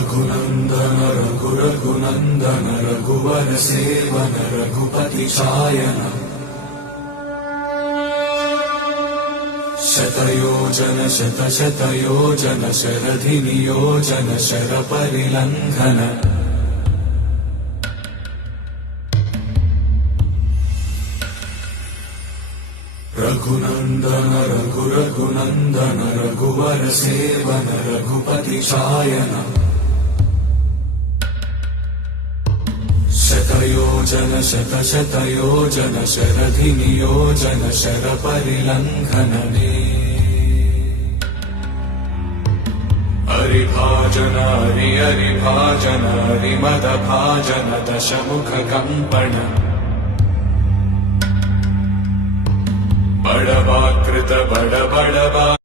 रघुनन्दन रघुनन्दन रघुवर सेवन रघुपति चायन शतयोजन शतशतयोजन शरधि नियोजन शर परिलंघन रघुनन्दन रघुनन्दन रघुवर सेवन रघुपति चायन शतयोजन शतशतयोजन शरधि नियोजन शर परिलंघन हरिभाजन हरिभाजन हरिमद भाजन दशमुख कंपन बड़वाकृत बड़